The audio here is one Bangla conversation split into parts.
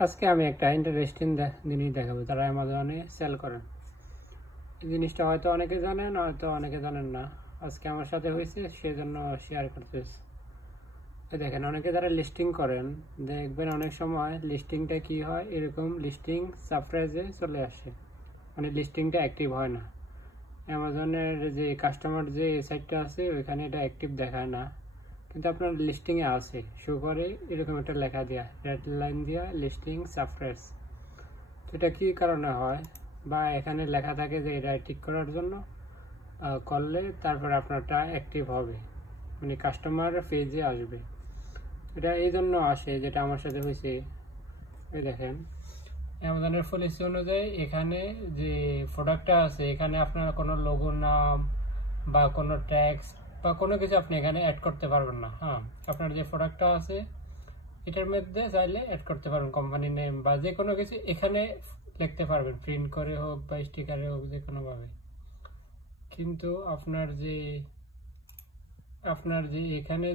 আজকে আমি একটা ইন্টারেস্টিং জিনিস দেখাবো, তারা অ্যামাজনে সেল করেন। এই জিনিসটা হয়তো অনেকে জানেন, হয়তো অনেকে জানেন না। আজকে আমার সাথে হয়েছে, সেজন্য শেয়ার করতেছি। দেখেন, অনেকে যারা লিস্টিং করেন দেখবেন অনেক সময় লিস্টিংটা কি হয়, এরকম লিস্টিং সারপ্রাইজে চলে আসে, মানে লিস্টিংটা অ্যাক্টিভ হয় না। অ্যামাজনের যে কাস্টমার যে সাইটটা আছে ওইখানে এটা অ্যাক্টিভ দেখায় না, কিন্তু আপনার লিস্টিংয়ে আছে, শো করে এরকম একটা লেখা দেওয়া, রেড লাইন দেওয়া, লিস্টিং সারপ্রাইজ। তো এটা কী কারণে হয়, বা এখানে লেখা থাকে যে এটা ঠিক করার জন্য করলে তারপর আপনারটা অ্যাক্টিভ হবে, মানে কাস্টমার পেজে আসবে। এটা এই জন্য আসে, যেটা আমার সাথে হয়েছে। এই দেখেন, অ্যামাজনের পলিসি অনুযায়ী এখানে যে প্রোডাক্টটা আছে এখানে আপনার কোনো লোগো নাম বা কোনো ট্যাক্স বা কোনো কিছু আপনি এখানে অ্যাড করতে পারবেন না। হ্যাঁ, আপনার যে প্রোডাক্টটা আছে এটার মধ্যে চাইলে অ্যাড করতে পারবেন কোম্পানি নেম বা যে কোনো কিছু এখানে লিখতে পারবেন, প্রিন্ট করে হোক বা স্টিকারে হোক, যে কোনোভাবে। কিন্তু আপনার যে এখানে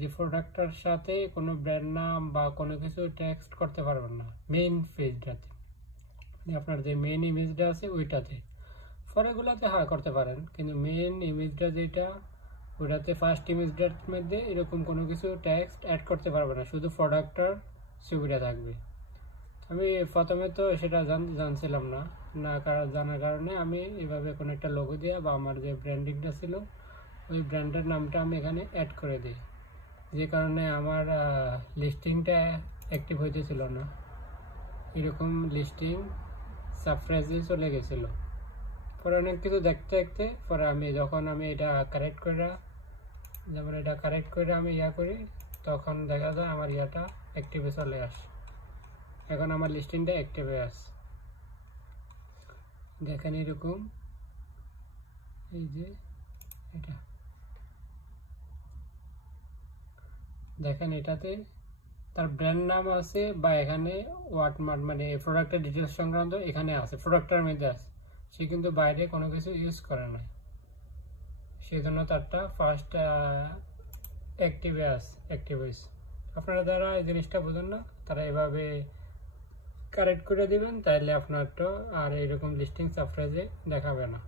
যে প্রোডাক্টটার সাথে কোনো ব্র্যান্ড নাম বা কোনো কিছু টেক্সট করতে পারবেন না মেইন পেজটাতে, আপনার যে মেইন ইমেজটা আছে ওইটাতে। পরেগুলোতে হ্যাঁ করতে পারেন, কিন্তু মেইন ইমেজটা যেটা ওটাতে ফার্স্ট ইমেজটার মধ্যে এরকম কোনো কিছু টেক্সট অ্যাড করতে পারবে না, শুধু প্রোডাক্টটার ছবিটা থাকবে। আমি প্রথমে তো সেটা জানছিলাম না, জানার কারণে আমি এভাবে কোনো একটা লোগো দিয়ে বা আমার যে ব্র্যান্ডিংটা ছিল ওই ব্র্যান্ডের নামটা আমি এখানে অ্যাড করে দিই, যে কারণে আমার লিস্টিংটা অ্যাক্টিভ হইতেছিল না, এরকম লিস্টিং সারপ্রাইজে চলে গেছিল। পরে অনেক কিছু দেখতে দেখতে পরে যখন আমি এটা কারেক্ট করে আমি করি, তখন দেখা যায় আমার অ্যাক্টিভে চলে আসে। এখন আমার লিস্টিংটা অ্যাক্টিভ হয়ে আসে। দেখেন এরকম, এই যে এটা দেখেন, এটাতে তার ব্র্যান্ড নাম আছে বা এখানে ওয়াটমার্ক মানে প্রোডাক্টের ডিটেলস সংক্রান্ত এখানে আছে, প্রোডাক্টের মধ্যে আছে। সে কিন্তু বাইরে কোনো কিছু ইউজ করে না, সেজন্য তারটা ফার্স্ট অ্যাক্টিভ হয়েছে। আপনারা যারা এই জিনিসটা বোঝেন না তারা এভাবে কারেক্ট করে দিবেন, তাইলে আপনারটা আর এরকম লিস্টিং সারপ্রাইজে দেখাবে না।